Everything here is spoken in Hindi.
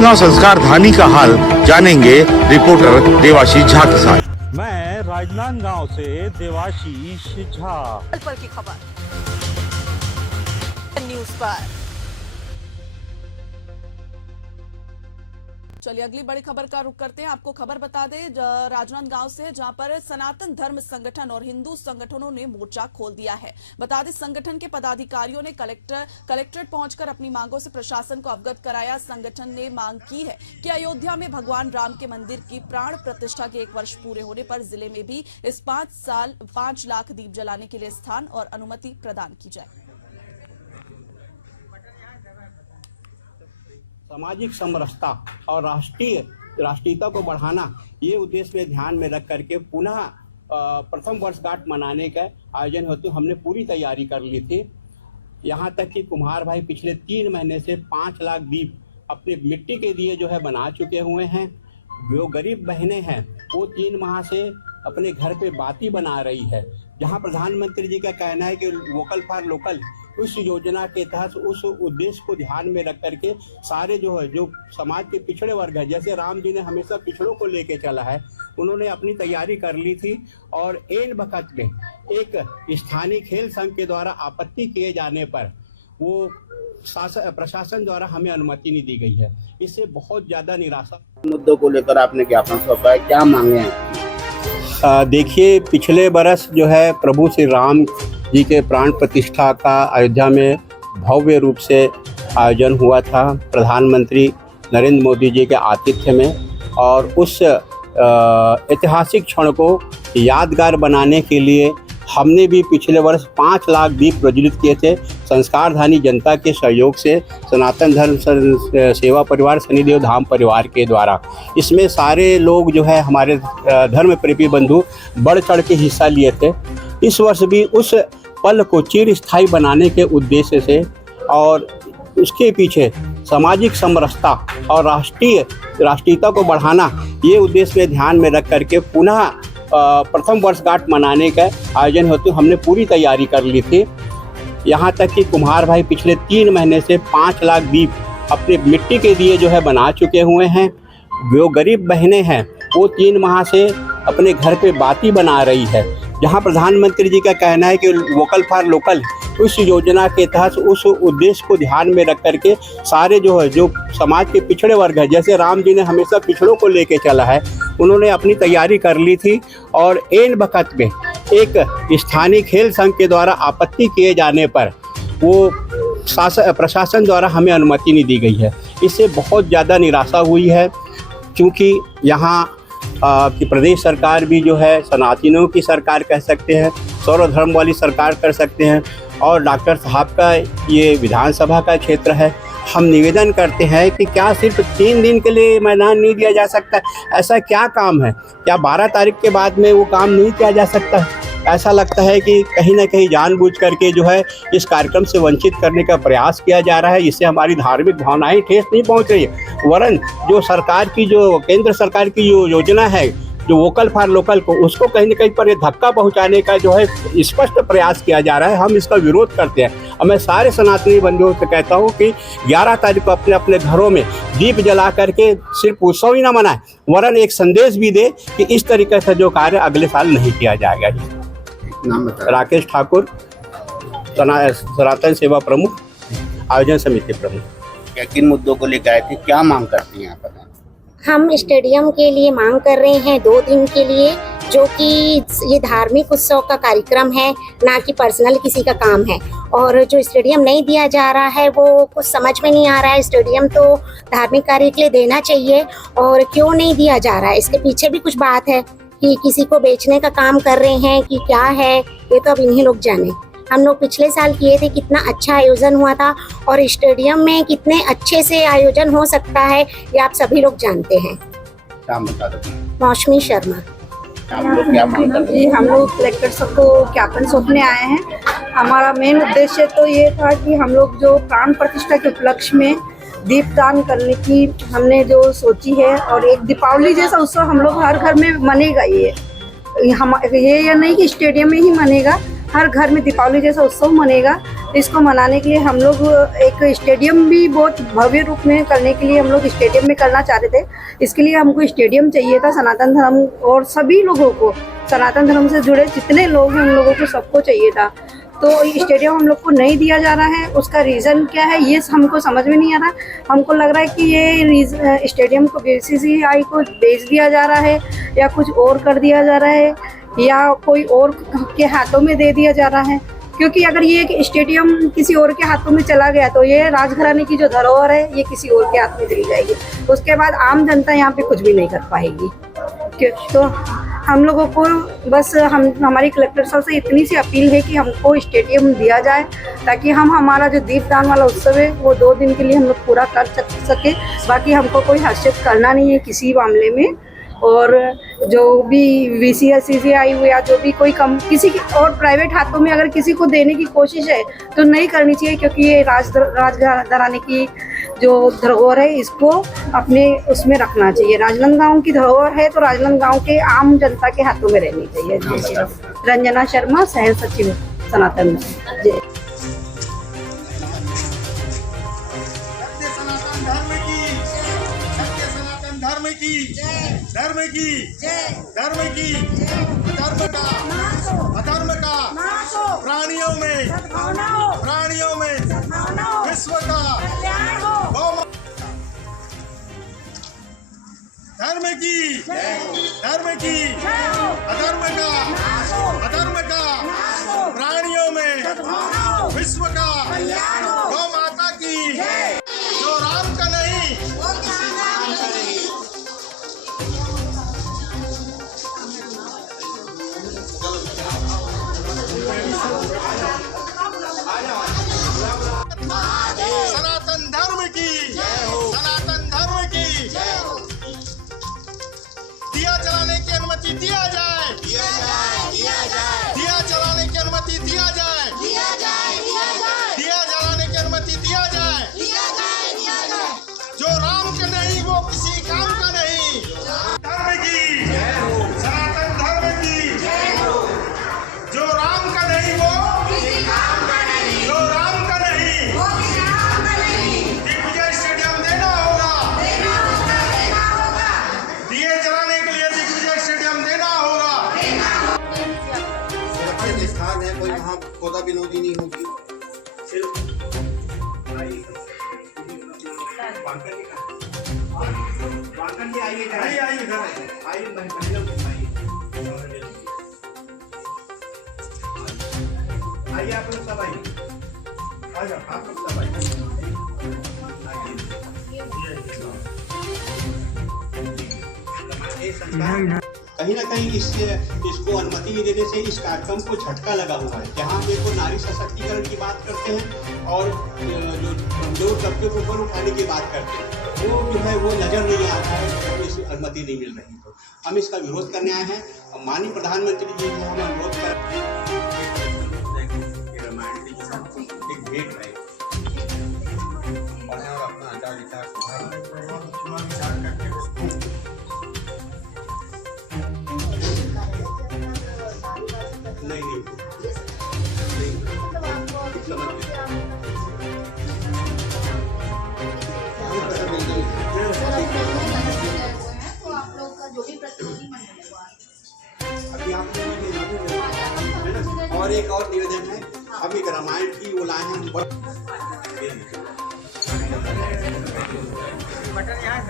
राजनांदगांव संस्कार धानी का हाल जानेंगे रिपोर्टर देवाशीष झा के साथ। मैं राजनांदगांव से देवाशीष झा। पल की खबर न्यूज पर। चलिए अगली बड़ी खबर का रुख करते हैं। आपको खबर बता दें राजनांदगांव से, जहां पर सनातन धर्म संगठन और हिंदू संगठनों ने मोर्चा खोल दिया है। बता दें संगठन के पदाधिकारियों ने कलेक्ट्रेट पहुंचकर अपनी मांगों से प्रशासन को अवगत कराया। संगठन ने मांग की है कि अयोध्या में भगवान राम के मंदिर की प्राण प्रतिष्ठा के 1 वर्ष पूरे होने पर जिले में भी इस 5 लाख दीप जलाने के लिए स्थान और अनुमति प्रदान की जाए। सामाजिक समरसता और राष्ट्रीयता को बढ़ाना, ये उद्देश्य में ध्यान में रख करके पुनः प्रथम वर्षगांठ मनाने का आयोजन हेतु हमने पूरी तैयारी कर ली थी। यहाँ तक कि कुम्हार भाई पिछले 3 महीने से 5 लाख दीप अपने मिट्टी के दिए जो है बना चुके हुए हैं। जो गरीब बहनें हैं वो 3 माह से अपने घर पे बाती बना रही है। जहाँ प्रधानमंत्री जी का कहना है कि वोकल फॉर लोकल, उस योजना के तहत उस उद्देश्य को ध्यान में रख करके सारे जो समाज के पिछड़े वर्ग है, जैसे राम जी ने हमेशा पिछड़ों को लेके चला है, उन्होंने अपनी तैयारी कर ली थी। और एन वक्त में एक स्थानीय खेल संघ के द्वारा आपत्ति किए जाने पर वो प्रशासन द्वारा हमें अनुमति नहीं दी गई है। इससे बहुत ज़्यादा निराशा। मुद्दों को लेकर आपने ज्ञापन सौंपा है, क्या मांगे हैं? देखिए, पिछले बरस जो है प्रभु श्री राम जी के प्राण प्रतिष्ठा का अयोध्या में भव्य रूप से आयोजन हुआ था प्रधानमंत्री नरेंद्र मोदी जी के आतिथ्य में। और उस ऐतिहासिक क्षण को यादगार बनाने के लिए हमने भी पिछले वर्ष 5 लाख दीप प्रज्वलित किए थे संस्कारधानी जनता के सहयोग से, सनातन धर्म सेवा परिवार शनिदेव धाम परिवार के द्वारा। इसमें सारे लोग जो है हमारे धर्म प्रेमी बंधु बढ़ चढ़ के हिस्सा लिए थे। इस वर्ष भी उस पल को चिरस्थायी बनाने के उद्देश्य से और उसके पीछे सामाजिक समरसता और राष्ट्रीयता को बढ़ाना, ये उद्देश्य में ध्यान में रख करके पुनः प्रथम वर्षगांठ मनाने का आयोजन हेतु हमने पूरी तैयारी कर ली थी। यहाँ तक कि कुम्हार भाई पिछले 3 महीने से 5 लाख दीप अपने मिट्टी के दिए जो है बना चुके हुए हैं। जो गरीब बहनें हैं वो 3 माह से अपने घर पे बाती बना रही है। जहाँ प्रधानमंत्री जी का कहना है कि वोकल फॉर लोकल, उस योजना के तहत उस उद्देश्य को ध्यान में रख करके सारे जो समाज के पिछड़े वर्ग है, जैसे राम जी ने हमेशा पिछड़ों को लेके चला है, उन्होंने अपनी तैयारी कर ली थी। और एन वक्त में एक स्थानीय खेल संघ के द्वारा आपत्ति किए जाने पर वो प्रशासन द्वारा हमें अनुमति नहीं दी गई है। इससे बहुत ज़्यादा निराशा हुई है, क्योंकि यहाँ कि प्रदेश सरकार भी जो है सनातनियों की सरकार कह सकते हैं, सर्वधर्म वाली सरकार कर सकते हैं, और डॉक्टर साहब का ये विधानसभा का क्षेत्र है। हम निवेदन करते हैं कि क्या सिर्फ 3 दिन के लिए मैदान नहीं दिया जा सकता? ऐसा क्या काम है? क्या 12 तारीख के बाद में वो काम नहीं किया जा सकता? ऐसा लगता है कि कहीं ना कहीं जानबूझ करके जो है इस कार्यक्रम से वंचित करने का प्रयास किया जा रहा है। इससे हमारी धार्मिक भावनाएं ठेस नहीं पहुंच रही है, वरन जो सरकार की जो केंद्र सरकार की जो योजना है, जो वोकल फॉर लोकल को, उसको कहीं ना कहीं पर ये धक्का पहुंचाने का जो है स्पष्ट प्रयास किया जा रहा है। हम इसका विरोध करते हैं। और मैं सारे सनातनी बंधुओं से कहता हूं कि 11 तारीख को अपने अपने घरों में दीप जला करके सिर्फ उत्सव ही ना मनाएं, वरन एक संदेश भी दे कि इस तरीके से जो कार्य अगले साल नहीं किया जाएगा। नाम बता। राकेश ठाकुर, सनातन सेवा प्रमुख, आयोजन समिति प्रमुख। किन मुद्दों को लेकर आए थे, क्या मांग करती हैं आप? हम स्टेडियम के लिए मांग कर रहे हैं 2 दिन के लिए, जो कि ये धार्मिक उत्सव का कार्यक्रम है, ना कि पर्सनल किसी का काम है। और जो स्टेडियम नहीं दिया जा रहा है वो कुछ समझ में नहीं आ रहा है। स्टेडियम तो धार्मिक कार्य के लिए देना चाहिए, और क्यों नहीं दिया जा रहा है, इसके पीछे भी कुछ बात है कि किसी को बेचने का काम कर रहे हैं कि क्या है, ये तो अब इन्हीं लोग जाने। हम लोग पिछले साल किए थे, कितना अच्छा आयोजन हुआ था, और स्टेडियम में कितने अच्छे से आयोजन हो सकता है ये आप सभी लोग जानते हैं। नाम बता दो। मौसमी शर्मा। आप लोग क्या मांग कर रहे हैं? हम लोग कलेक्टर सबको ज्ञापन सौंपने आए हैं। हमारा मेन उद्देश्य तो ये था कि हम लोग जो प्राण प्रतिष्ठा के उपलक्ष्य में दीपदान करने की हमने जो सोची है, और एक दीपावली जैसा उत्सव हम लोग हर घर में मनेगा। ये या नहीं कि स्टेडियम में ही मनेगा, हर घर में दीपावली जैसा उत्सव मनेगा। इसको मनाने के लिए हम लोग एक स्टेडियम भी बहुत भव्य रूप में करने के लिए हम लोग स्टेडियम में करना चाह रहे थे। इसके लिए हमको स्टेडियम चाहिए था। सनातन धर्म और सभी लोगों को, सनातन धर्म से जुड़े जितने लोग हैं उन लोगों को सबको चाहिए था। तो स्टेडियम हम लोग को नहीं दिया जा रहा है। उसका रीज़न क्या है ये हमको समझ में नहीं आ रहा। हमको लग रहा है कि ये स्टेडियम को BCCI को बेच दिया जा रहा है या कुछ और कर दिया जा रहा है या कोई और के हाथों में दे दिया जा रहा है। क्योंकि अगर ये एक स्टेडियम किसी और के हाथों में चला गया तो ये राजघराने की जो धरोहर है ये किसी और के हाथ में चली जाएगी। उसके बाद आम जनता यहाँ पे कुछ भी नहीं कर पाएगी। तो हम लोगों को बस हमारी कलेक्टर साहब से इतनी सी अपील है कि हमको स्टेडियम दिया जाए ताकि हम हमारा जो दीपदान वाला उत्सव है वो 2 दिन के लिए हम लोग पूरा कर सके। बाकी हमको कोई हस्तक्षेप करना नहीं है किसी मामले में। और जो भी BCCI हुआ या जो भी कोई किसी और प्राइवेट हाथों में अगर किसी को देने की कोशिश है तो नहीं करनी चाहिए, क्योंकि ये राजघराने की जो धरोहर है इसको अपने उसमें रखना चाहिए। राजनांदगांव की धरोहर है तो राजनांदगांव के आम जनता के हाथों में रहनी चाहिए। रंजना शर्मा, सह सचिव सनातन। अधर्म का प्राणियों में विश्व का धर्म की अधर्म का प्राणियों में विश्व का गौ माता की जो राम का नहीं सनातन धर्म की दिया जलाने की अनुमति दिया जाए। दिया जलाने की अनुमति दिया जाए। दिया जलाने की अनुमति दिया जाए। जो राम का नहीं वो किसी काम का नहीं। धर्म की सनातन धर्म की जो राम का नहीं वो किसी काम का नहीं। जो राम का नहीं वो किसी काम का नहीं। दिग्विजय स्टेडियम देना होगा। दिए जलाने के लिए दिग्विजय स्टेडियम देना होगा। सुरक्षित स्थान है, कोई वहाँ पौधा विनोदी नहीं होगी। आइए आप लोग सब आइए। आ जाओ आप लोग सब आइए। कहीं ना कहीं इसको अनुमति नहीं देने से इस कार्यक्रम को झटका लगा हुआ है। जहाँ देखो नारी सशक्तिकरण की बात करते हैं और जो कमजोर तबके को ऊपर उठाने की बात करते हैं वो जो है वो नजर नहीं आता है। तो इस अनुमति नहीं मिल रही तो हम इसका विरोध करने आए हैं। माननीय प्रधानमंत्री जी को हम अनुरोध कर एक भेंट है और अपना आचार विचार नहीं तो आप लोग का जो भी प्रतिनिधि मंडल है अभी आप और एक और निवेदन है। अब एक रामायण की वो लाए हैं बटन यहाँ